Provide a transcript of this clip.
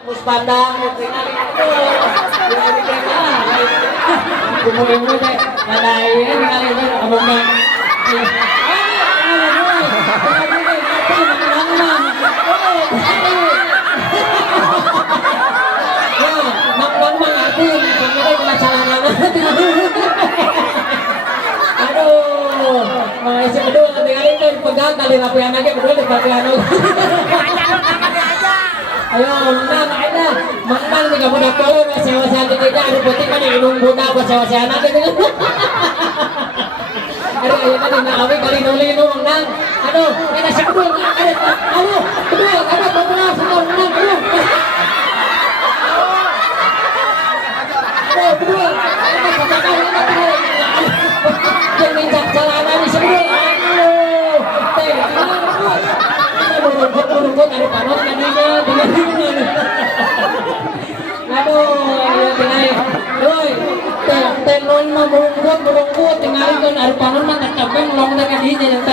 Pandang kumuha teh nadain kali itu ngomong aduh, masih kedua tinggalin tuh pegang kali lapian aja kedua di bagian ayo menang aja menang juga budak boleh sewa-sewa titiknya ada putih kan hidung budak sewa-sewa nanti gitu aduh ayo tadi nabi kali nuli itu menang aduh ini si kedua aduh kedua ada beberapa sudah menang aduh kedua ada katakan yang minta jalanan di sebelah aduh burung-burung dari panon tadinya aduh ya tinggal doi tenun mah burung tinggal kan dari panon mah tetap melong dengan hijau yang